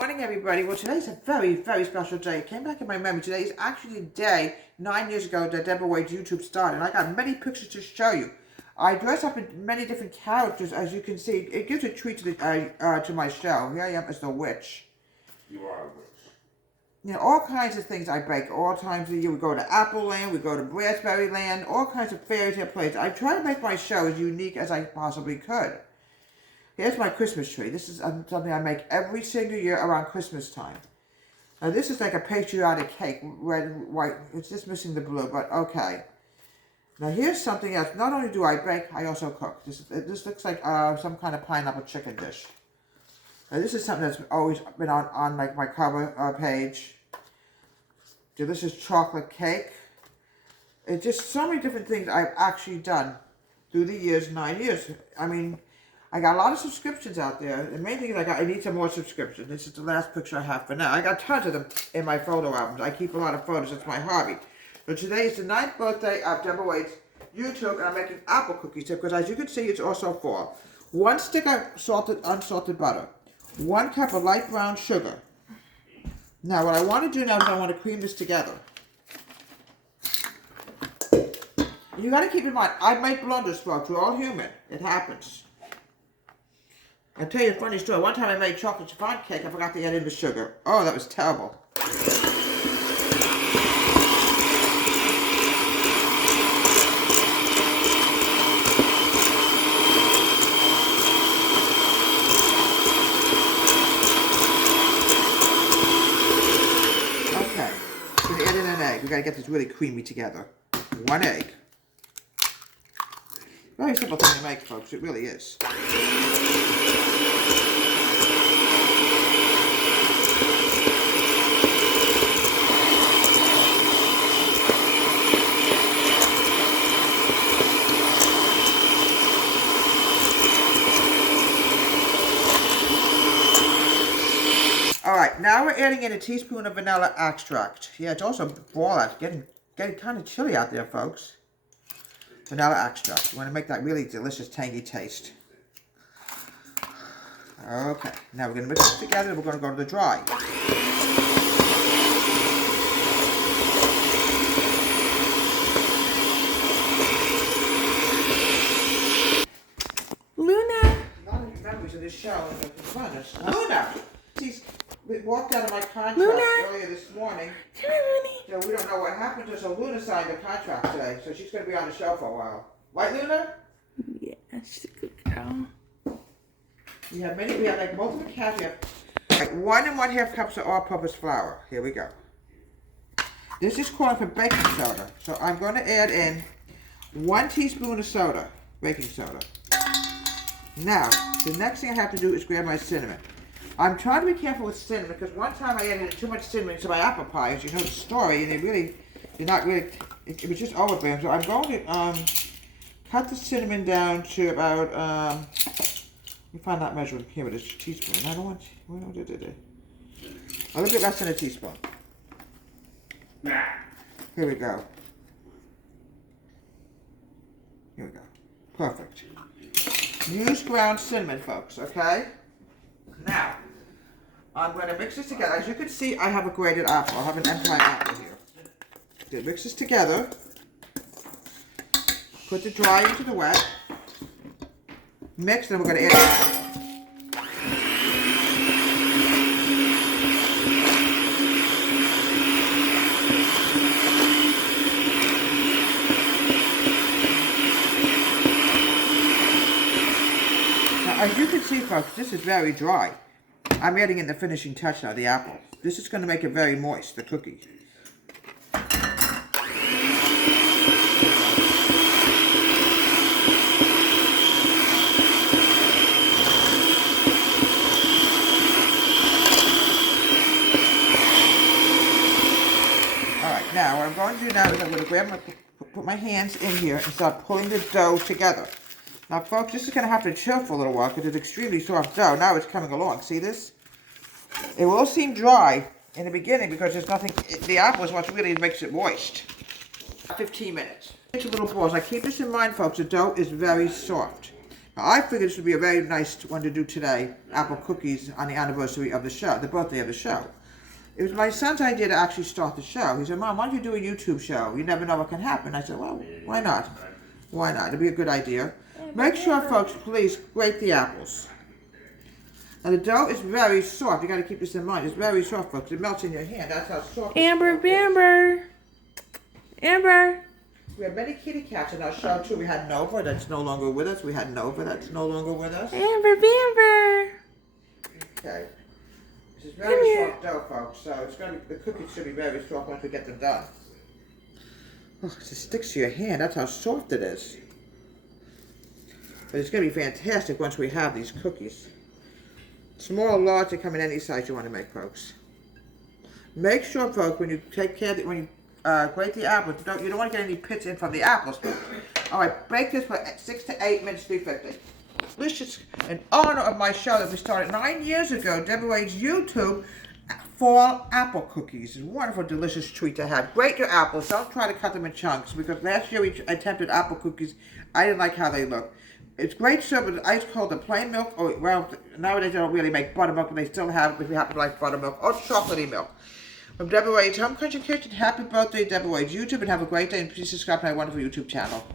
Morning, everybody. Well, today's a very, very special day. It came back in my memory. Today is actually the day 9 years ago that Debra YouTube started. And I got many pictures to show you. I dress up in many different characters, as you can see. It gives a treat to my show. Here I am as the witch. You are a witch. You know, all kinds of things I bake all times of the year. We go to Apple Land, we go to Raspberry Land, all kinds of fairy tale places. I try to make my show as unique as I possibly could. Here's my Christmas tree. This is something I make every single year around Christmas time. Now this is like a patriotic cake, red and white. It's just missing the blue, but okay. Now here's something else. Not only do I bake, I also cook. This looks like some kind of pineapple chicken dish. Now this is something that's always been on like my cover page. Delicious chocolate cake. It's just so many different things I've actually done through the years, 9 years. I mean, I got a lot of subscriptions out there. The main thing is I need some more subscriptions. This is the last picture I have for now. I got tons of them in my photo albums. I keep a lot of photos. It's my hobby. So today is the 9th birthday of Debra YouTube, and I'm making apple cookies because, as you can see, it's also fall. 1 stick of unsalted butter. 1 cup of light brown sugar. Now, what I want to do now is I want to cream this together. You got to keep in mind, I make blunders, folks. We're all human. It happens. I'll tell you a funny story. One time I made chocolate chiffon cake. I forgot to add in the sugar. Oh, that was terrible. Okay. So we add in an egg. We gotta get this really creamy together. 1 egg. Very simple thing to make, folks. It really is. Alright, now we're adding in a teaspoon of vanilla extract. Yeah, it's also getting kind of chilly out there, folks. Vanilla extract. You want to make that really delicious, tangy taste. Okay, now we're going to mix this together and we're going to go to the dry. Luna! Not any memories of this show in the fun. Luna! She's walked out of my contract earlier this morning. Come on, Looney. So we don't know what happened to her. So Luna signed the contract today. So she's going to be on the show for a while. Right, Luna? Yeah, she's a good girl. We have like multiple cats. We have like 1 1/2 cups of all-purpose flour. Here we go. This is calling for baking soda. So I'm going to add in 1 teaspoon of soda, baking soda. Now, the next thing I have to do is grab my cinnamon. I'm trying to be careful with cinnamon because one time I added too much cinnamon to my apple pie, as you know the story, and it was just overbearing. So I'm going to cut the cinnamon down to about, let me find that measurement. Here it is, teaspoon. I don't want, a little bit less than a teaspoon. Here we go. Here we go. Perfect. Use ground cinnamon, folks, okay? Now, I'm going to mix this together. As you can see, I have a grated apple. I have an entire apple here. Okay, mix this together. Put the dry into the wet. Mix, then we're going to add it. As you can see, folks, this is very dry. I'm adding in the finishing touch now, the apple. This is going to make it very moist, the cookie. Alright, now what I'm going to do now is I'm going to put my hands in here and start pulling the dough together. Now, folks, this is going to have to chill for a little while because it's extremely soft dough. Now it's coming along. See this? It will seem dry in the beginning because there's nothing. The apple is what really makes it moist. 15 minutes. It's a little balls. Now, keep this in mind, folks. The dough is very soft. Now, I figured this would be a very nice one to do today, apple cookies on the anniversary of the show, the birthday of the show. It was my son's idea to actually start the show. He said, Mom, why don't you do a YouTube show? You never know what can happen. I said, well, why not? Why not? It'd be a good idea. Make sure, folks, please grate the apples. Now, the dough is very soft. You got to keep this in mind. It's very soft, folks. It melts in your hand. That's how soft it is. Amber. We have many kitty cats in our show, too. We had Nova, that's no longer with us. We had Nova, that's no longer with us. Amber. Okay. This is very soft dough, folks, so it's going to be, the cookies should be very soft once we get them done. Oh, it just sticks to your hand. That's how soft it is. But it's going to be fantastic once we have these cookies. Small or large, they come in any size you want to make, folks. Make sure, folks, when you take care of it, when you grate the apples, you don't want to get any pits in from the apples. All right, bake this for 6 to 8 minutes, 350. Delicious, in honor of my show that we started 9 years ago, Debra's YouTube fall apple cookies. It's a wonderful, delicious treat to have. Grate your apples. Don't try to cut them in chunks, because last year we attempted apple cookies. I didn't like how they looked. It's great served with ice cold and plain milk. Or, well, nowadays they don't really make buttermilk, but they still have, if you happen to like buttermilk, or chocolatey milk. From Debra Home Country Kitchen, happy birthday, Debra YouTube, and have a great day, and please subscribe to my wonderful YouTube channel.